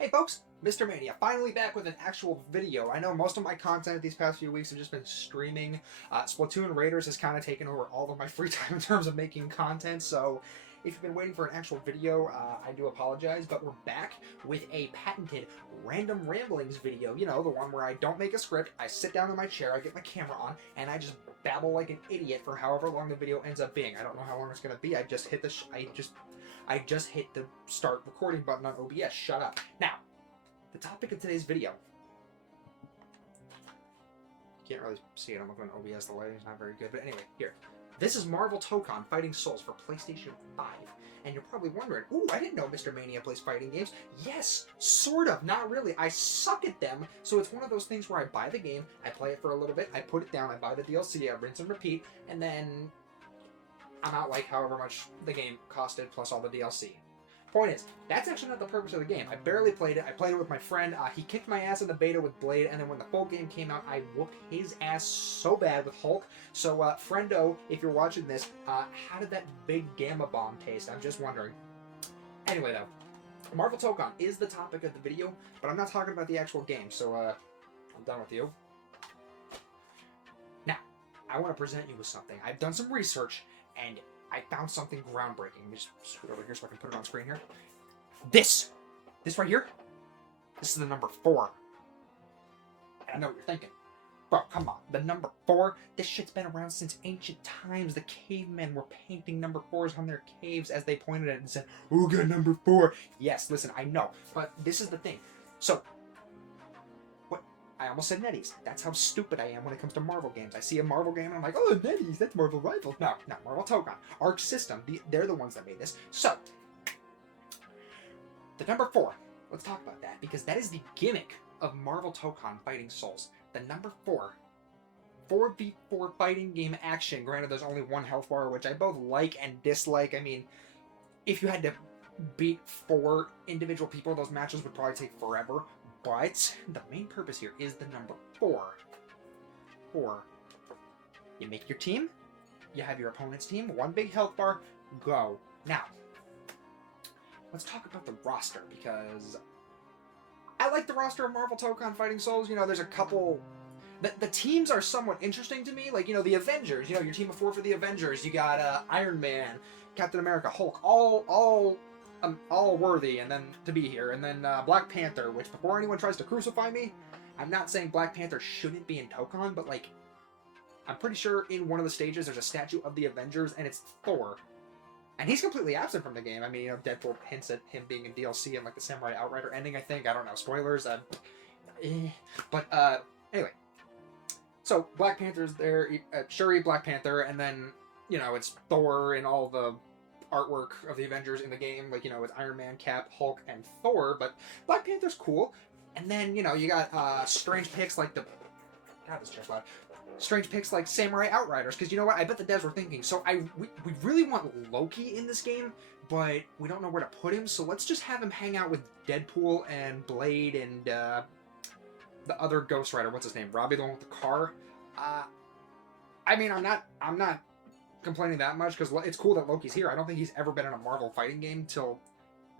Hey folks, Mr. Mania, finally back with an actual video. I know most of my content these past few weeks have just been streaming. Splatoon Raiders has kind of taken over all of my free time in terms of making content, so if you've been waiting for an actual video, I do apologize, but we're back with a patented random ramblings video. You know, the one where I don't make a script, I sit down in my chair, I get my camera on, and I just babble like an idiot for however long the video ends up being. I don't know how long it's going to be. I just hit the start recording button on OBS. Shut up. Now, the topic of today's video. You can't really see it. I'm looking at OBS. The lighting's not very good. But anyway, here. This is Marvel Tokon Fighting Souls for PlayStation 5. And you're probably wondering, ooh, I didn't know Mr. Mania plays fighting games. Yes, sort of. Not really. I suck at them. So it's one of those things where I buy the game, I play it for a little bit, I put it down, I buy the DLC, I rinse and repeat, and then I'm out like however much the game costed plus all the DLC. Point is, that's actually not the purpose of the game. I barely played it. I played it with my friend. He kicked my ass in the beta with Blade, and then when the full game came out, I whooped his ass so bad with Hulk. So, friendo, if you're watching this, how did that big gamma bomb taste? I'm just wondering. Anyway, though, Marvel Tokon is the topic of the video, but I'm not talking about the actual game, so, I'm done with you. Now, I want to present you with something. I've done some research, and I found something groundbreaking. Let me just scoot over here so I can put it on screen here. This right here, this is the number 4. And I know what you're thinking. Bro, come on. The number 4? This shit's been around since ancient times. The cavemen were painting number 4s on their caves as they pointed at it and said, "Ooga, number 4." Yes, listen, I know. But this is the thing. So, I almost said NetEase. That's how stupid I am when it comes to Marvel games. I see a Marvel game and I'm like, oh, NetEase, that's Marvel Rivals. No, Marvel Tokon. Arc System, they're the ones that made this. So, the number 4. Let's talk about that, because that is the gimmick of Marvel Tokon Fighting Souls. The number 4. 4v4 fighting game action. Granted, there's only one health bar, which I both like and dislike. I mean, if you had to beat 4 individual people, those matches would probably take forever. But the main purpose here is the number 4. 4. You make your team. You have your opponent's team. One big health bar. Go. Now, let's talk about the roster, because I like the roster of Marvel Tokon Fighting Souls. You know, there's a couple. The teams are somewhat interesting to me. Like, you know, the Avengers. You know, your team of 4 for the Avengers. You got Iron Man, Captain America, Hulk. All worthy and then to be here, and then Black Panther, which before anyone tries to crucify me, I'm not saying Black Panther shouldn't be in Tokon, but like, I'm pretty sure in one of the stages there's a statue of the Avengers and it's Thor, and he's completely absent from the game. I mean, you know, Deadpool hints at him being in DLC and like the Samurai Outrider ending, I think. I don't know, spoilers. But anyway, so Black Panther's there, Shuri, Black Panther, and then, you know, it's Thor and all the artwork of the Avengers in the game, like, you know, with Iron Man, Cap, Hulk, and Thor, but Black Panther's cool. And then, you know, you got strange picks like the... God, this chair's loud. Strange picks like Samurai Outriders, because you know what? I bet the devs were thinking, so we really want Loki in this game, but we don't know where to put him, so let's just have him hang out with Deadpool and Blade and the other Ghost Rider. What's his name? Robbie, the one with the car? I mean, I'm not complaining that much, because it's cool that Loki's here. I don't think he's ever been in a Marvel fighting game till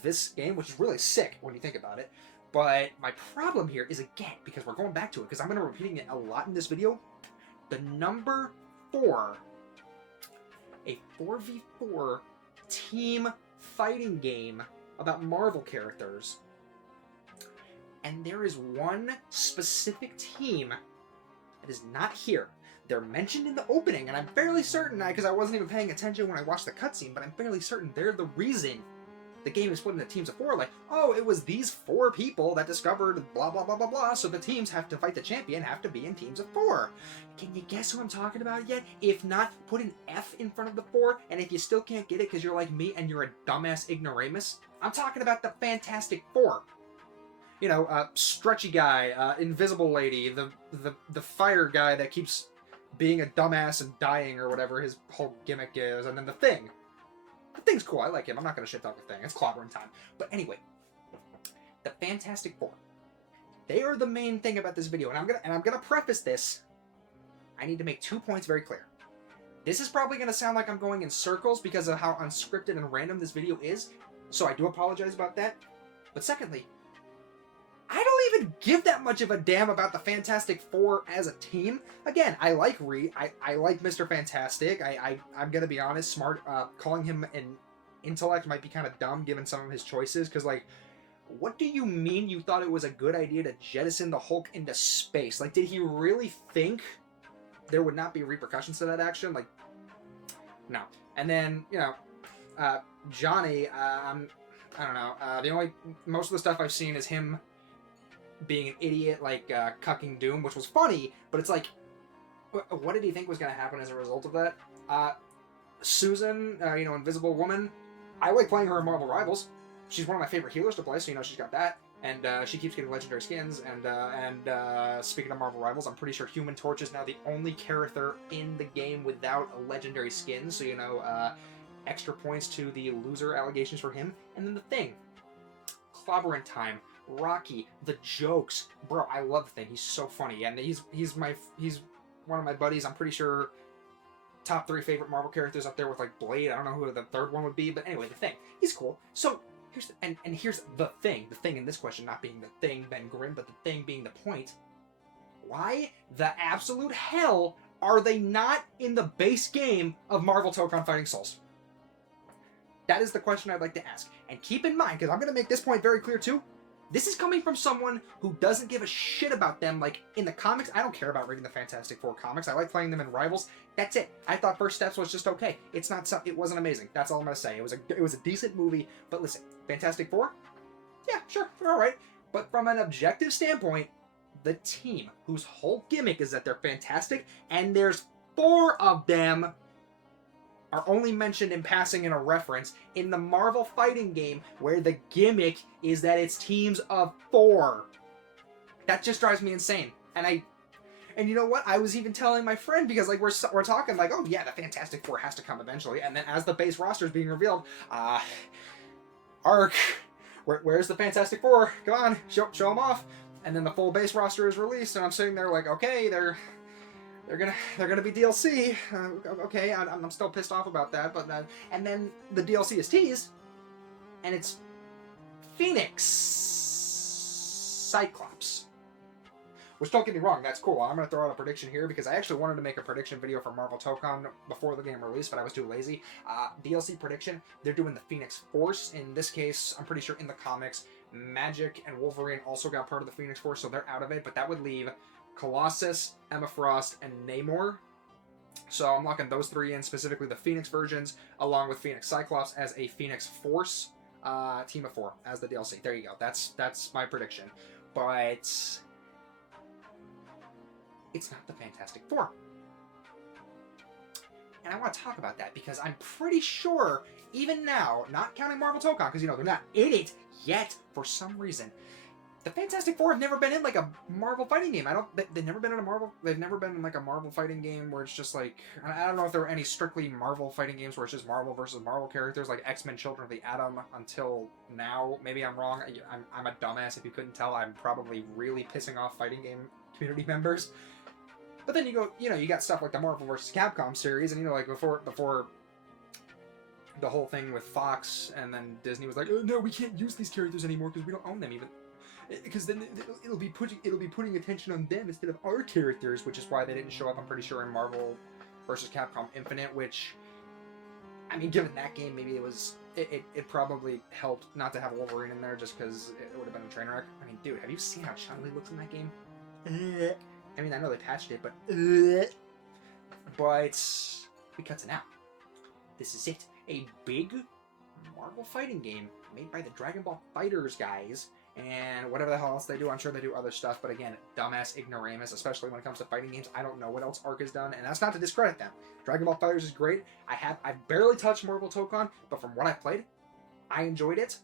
this game, which is really sick when you think about it. But my problem here is, again, because we're going back to it, because I'm going to be repeating it a lot in this video, the number 4, a 4v4 team fighting game about Marvel characters, and there is one specific team that is not here. They're mentioned in the opening, and I'm fairly certain, because I wasn't even paying attention when I watched the cutscene, but I'm fairly certain they're the reason the game is split into teams of 4. Like, oh, it was these 4 people that discovered blah, blah, blah, blah, blah, so the teams have to fight the champion, have to be in teams of 4. Can you guess who I'm talking about yet? If not, put an F in front of the 4, and if you still can't get it because you're like me and you're a dumbass ignoramus, I'm talking about the Fantastic 4. You know, stretchy guy, invisible lady, the fire guy that keeps being a dumbass and dying or whatever his whole gimmick is, and then the Thing. The Thing's cool, I like him. I'm not gonna shit talk the Thing. It's clobbering time. But anyway, the Fantastic 4. They are the main thing about this video, and I'm gonna preface this. I need to make 2 points very clear. This is probably gonna sound like I'm going in circles because of how unscripted and random this video is, so I do apologize about that. But secondly, even give that much of a damn about the Fantastic Four as a team. Again, I like I like Mr. Fantastic. I'm gonna be honest, smart. Calling him an intellect might be kind of dumb given some of his choices, because like, what do you mean you thought it was a good idea to jettison the Hulk into space? Like, did he really think there would not be repercussions to that action? Like, no. And then, you know, Johnny, I don't know. Most of the stuff I've seen is him being an idiot, like cucking Doom, which was funny, but it's like, what did he think was going to happen as a result of that? Susan, you know, Invisible Woman, I like playing her in Marvel Rivals. She's one of my favorite healers to play, so you know she's got that. And she keeps getting legendary skins. And speaking of Marvel Rivals, I'm pretty sure Human Torch is now the only character in the game without a legendary skin. So, you know, extra points to the loser allegations for him. And then the Thing. Clobbering Time. Rocky. The jokes. Bro, I love the Thing. He's so funny. And he's one of my buddies. I'm pretty sure top 3 favorite Marvel characters up there with like Blade. I don't know who the third one would be. But anyway, the Thing. He's cool. So... Here's the thing. The thing in this question not being the Thing, Ben Grimm, but the Thing being the point. Why the absolute hell are they not in the base game of Marvel Tokon Fighting Souls? That is the question I'd like to ask. And keep in mind, because I'm going to make this point very clear too, this is coming from someone who doesn't give a shit about them. Like, in the comics, I don't care about reading the Fantastic Four comics. I like playing them in Rivals. That's it. I thought First Steps was just okay. It wasn't amazing. That's all I'm going to say. It was a decent movie, but listen, Fantastic Four? Yeah, sure, they're alright. But from an objective standpoint, the team, whose whole gimmick is that they're fantastic, and there's 4 of them, are only mentioned in passing in a reference in the Marvel fighting game, where the gimmick is that it's teams of 4. That just drives me insane. And you know what? I was even telling my friend, because like we're talking like, oh yeah, the Fantastic Four has to come eventually, and then as the base roster is being revealed, Arc, where's the Fantastic Four? Come on, show them off. And then the full base roster is released, and I'm sitting there like, okay, they're gonna be DLC. Okay, I'm still pissed off about that, but and then the DLC is teased, and it's Pheonix Cyclops. Which, don't get me wrong, that's cool. I'm gonna throw out a prediction here, because I actually wanted to make a prediction video for Marvel Tokon before the game released, but I was too lazy. DLC prediction: they're doing the Pheonix Force. In this case, I'm pretty sure in the comics, Magic and Wolverine also got part of the Pheonix Force, so they're out of it. But that would leave Colossus, Emma Frost, and Namor. So I'm locking those 3 in, specifically the Phoenix versions, along with Pheonix Cyclops as a Pheonix Force team of 4 as the DLC. There you go. That's my prediction. But it's not the Fantastic Four. And I want to talk about that, because I'm pretty sure, even now, not counting Marvel Tokon, because, you know, they're not in it yet for some reason, the Fantastic Four have never been in like a Marvel fighting game. They've never been in like a Marvel fighting game where it's just like, I don't know if there were any strictly Marvel fighting games where it's just Marvel versus Marvel characters, like X-Men Children of the Atom until now. Maybe I'm wrong. I'm a dumbass if you couldn't tell. I'm probably really pissing off fighting game community members. But then you got stuff like the Marvel vs. Capcom series, and like before the whole thing with Fox, and then Disney was like, oh, no, we can't use these characters anymore because we don't own them, even because then it'll be putting attention on them instead of our characters, which is why they didn't show up, I'm pretty sure, in Marvel vs. Capcom Infinite, which, I mean, given that game, maybe it probably helped not to have Wolverine in there, just because it would have been a train wreck. I mean, dude, have you seen how Chun-Li looks in that game? I mean, I know they patched it, but we cut to now. This is it. A big Marvel fighting game made by the Dragon Ball FighterZ guys, and whatever the hell else they do. I'm sure they do other stuff, but again, dumbass ignoramus, especially when it comes to fighting games. I don't know what else Arc has done, and that's not to discredit them. Dragon Ball FighterZ is great. I've barely touched Marvel Tokon, but from what I played, I enjoyed it.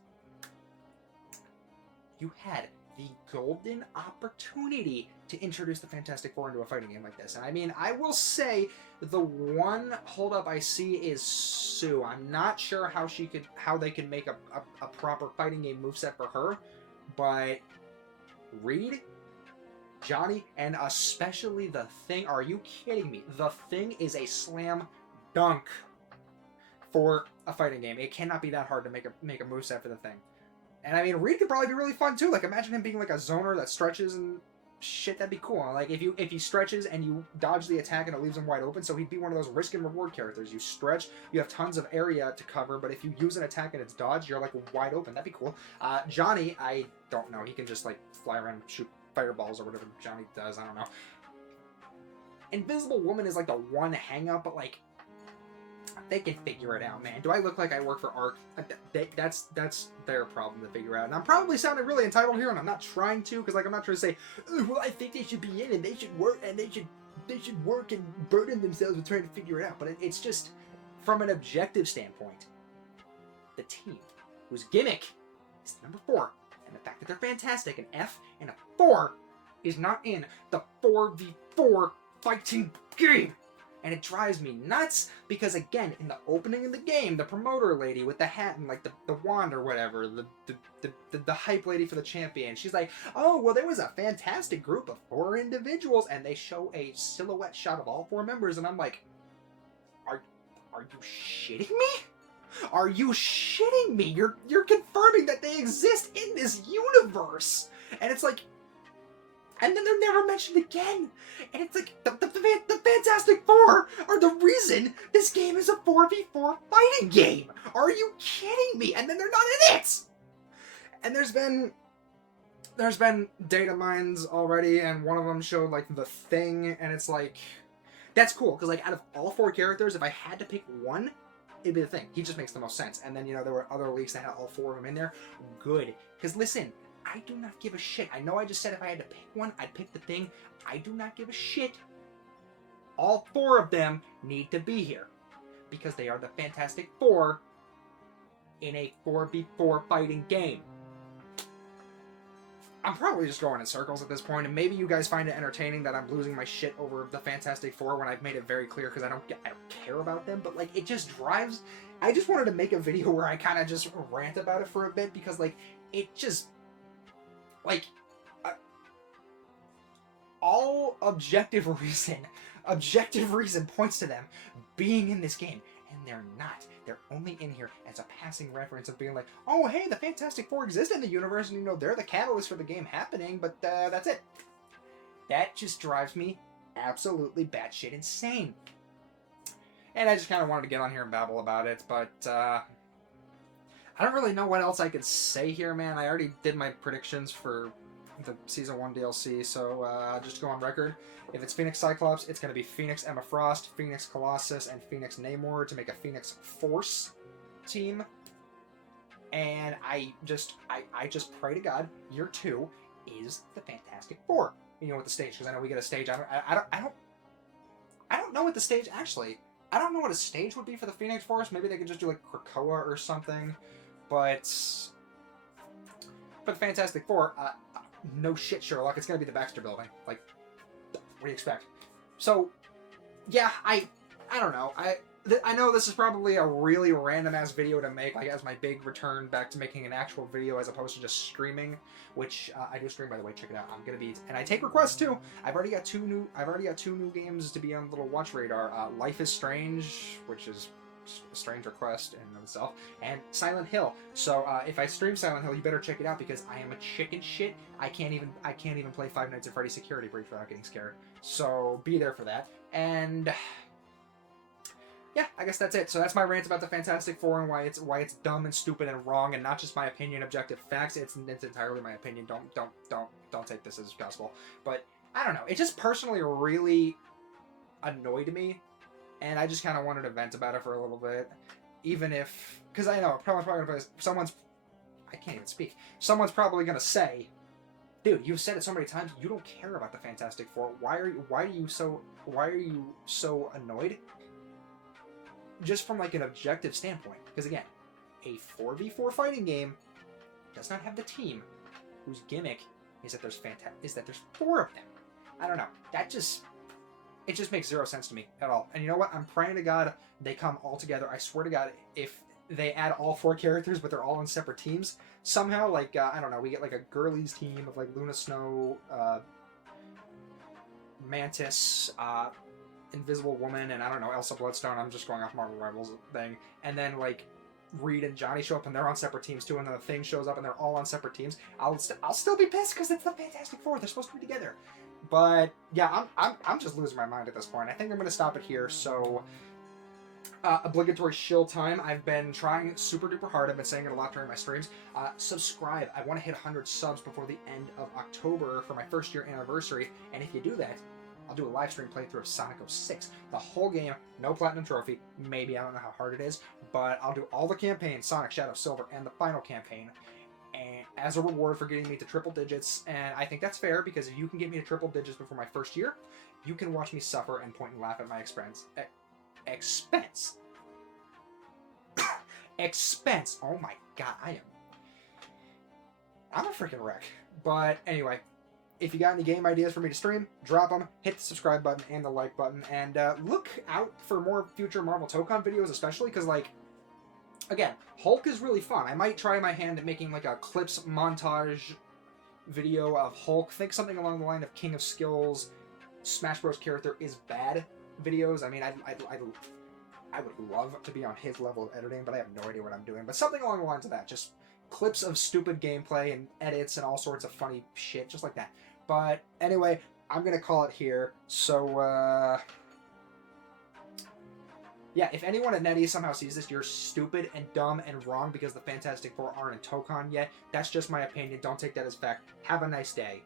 You had the golden opportunity to introduce the Fantastic Four into a fighting game like this. And I mean, I will say the one holdup I see is Sue. I'm not sure how they can make a proper fighting game moveset for her, but Reed, Johnny, and especially the Thing. Are you kidding me? The Thing is a slam dunk for a fighting game. It cannot be that hard to make a moveset for the Thing. And I mean, Reed could probably be really fun too. Like, imagine him being like a zoner that stretches and shit. That'd be cool. Like, if he stretches and you dodge the attack and it leaves him wide open, so he'd be one of those risk and reward characters. You stretch, you have tons of area to cover, but if you use an attack and it's dodged, you're like wide open. That'd be cool. Johnny, I don't know. He can just like fly around and shoot fireballs or whatever Johnny does. I don't know. Invisible Woman is like the one hang up, but like, they can figure it out, man. Do I look like I work for ARC? That's their problem to figure out. And I'm probably sounding really entitled here, and I'm not trying to, because like I'm not trying to say, oh, well, I think they should be in and they should work and burden themselves with trying to figure it out. But it's just from an objective standpoint, the team whose gimmick is number 4, and the fact that they're fantastic, an F and a 4 is not in the 4v4 fighting game. And it drives me nuts because, again, in the opening of the game, the promoter lady with the hat and like the wand or whatever, the hype lady for the champion, she's like, oh, well, there was a fantastic group of 4 individuals, and they show a silhouette shot of all 4 members, and I'm like, are you shitting me? Are you shitting me? You're confirming that they exist in this universe, and it's like. And then they're never mentioned again. And it's like, the Fantastic Four are the reason this game is a 4v4 fighting game. Are you kidding me? And then they're not in it! And there's been data mines already, and one of them showed, like, the Thing, and it's like, that's cool, because, like, out of all 4 characters, if I had to pick one, it'd be the Thing. He just makes the most sense. And then, you know, there were other leaks that had all 4 of them in there. Good. Because, listen, I do not give a shit. I know I just said if I had to pick one, I'd pick the Thing. I do not give a shit. All 4 of them need to be here. Because they are the Fantastic Four in a 4v4 fighting game. I'm probably just going in circles at this point, and maybe you guys find it entertaining that I'm losing my shit over the Fantastic Four when I've made it very clear because I don't care about them, but like it just drives. I just wanted to make a video where I kind of just rant about it for a bit because like it just like all objective reason points to them being in this game, and they're not. They're only in here as a passing reference of being like, oh, hey, the Fantastic Four exist in the universe, and you know, they're the catalyst for the game happening, but that's it. That just drives me absolutely batshit insane. And I just kind of wanted to get on here and babble about it, but I don't really know what else I could say here, man. I already did my predictions for the Season 1 DLC, so just to go on record. If it's Pheonix Cyclops, it's going to be Pheonix Emma Frost, Pheonix Colossus, and Pheonix Namor to make a Pheonix Force team. And I just pray to God, year 2 is the Fantastic Four. You know, with the stage, because I know we get a stage. I don't know what the stage actually. I don't know what a stage would be for the Pheonix Force. Maybe they could just do like Krakoa or something. But for the Fantastic Four, no shit, Sherlock. It's gonna be the Baxter Building. Like, what do you expect? So, yeah, I don't know. I know this is probably a really random ass video to make, like as my big return back to making an actual video as opposed to just streaming, which I do stream, by the way. Check it out. I'm gonna be, and I take requests too. I've already got two new games to be on the little watch radar. Life is Strange, which is a strange request in and of itself, and Silent Hill. So if I stream Silent Hill, you better check it out because I am a chicken shit. I can't even play Five Nights at Freddy's Security Breach without getting scared. So be there for that. And yeah, I guess that's it. So that's my rant about the Fantastic Four and why it's dumb and stupid and wrong, and not just my opinion, objective facts. It's entirely my opinion. Don't take this as gospel. But I don't know. It just personally really annoyed me. And I just kind of wanted to vent about it for a little bit, even if, because I know someone's probably gonna say, dude, you've said it so many times, you don't care about the Fantastic Four. Why are you so annoyed? Just from like an objective standpoint, because again, a 4v4 fighting game does not have the team whose gimmick is that there's 4 of them. I don't know. It just makes zero sense to me at all. And you know what? I'm praying to God they come all together. I swear to God, if they add all 4 characters, but they're all on separate teams, somehow, like, I don't know, we get like a girlies team of like Luna Snow, Mantis, Invisible Woman, and I don't know, Elsa Bloodstone. I'm just going off Marvel Rivals thing. And then like Reed and Johnny show up and they're on separate teams too, and then the Thing shows up and they're all on separate teams, I'll still be pissed because it's the Fantastic Four. They're supposed to be together. But yeah, I'm just losing my mind at this point. I think I'm gonna stop it here. So obligatory shill time. I've been trying super duper hard. I've been saying it a lot during my streams. Subscribe. I want to hit 100 subs before the end of October for my first year anniversary. And if you do that, I'll do a live stream playthrough of Sonic 06. The whole game, no platinum trophy. Maybe, I don't know how hard it is, but I'll do all the campaigns, Sonic, Shadow, Silver, and the final campaign, and as a reward for getting me to triple digits. And I think that's fair, because if you can get me to triple digits before my first year, you can watch me suffer and point and laugh at my expense. Expense. Oh my god, I'm a freaking wreck. But anyway, if you got any game ideas for me to stream, drop them, hit the subscribe button and the like button, and look out for more future Marvel Tokon videos, especially because, like, again, Hulk is really fun. I might try my hand at making, like, a clips montage video of Hulk. Think something along the line of King of Skills, Smash Bros. Character is bad videos. I mean, I would love to be on his level of editing, but I have no idea what I'm doing. But something along the lines of that. Just clips of stupid gameplay and edits and all sorts of funny shit, just like that. But anyway, I'm going to call it here. So, yeah, if anyone at NetEase somehow sees this, you're stupid and dumb and wrong because the Fantastic Four aren't in Tokon yet. That's just my opinion. Don't take that as fact. Have a nice day.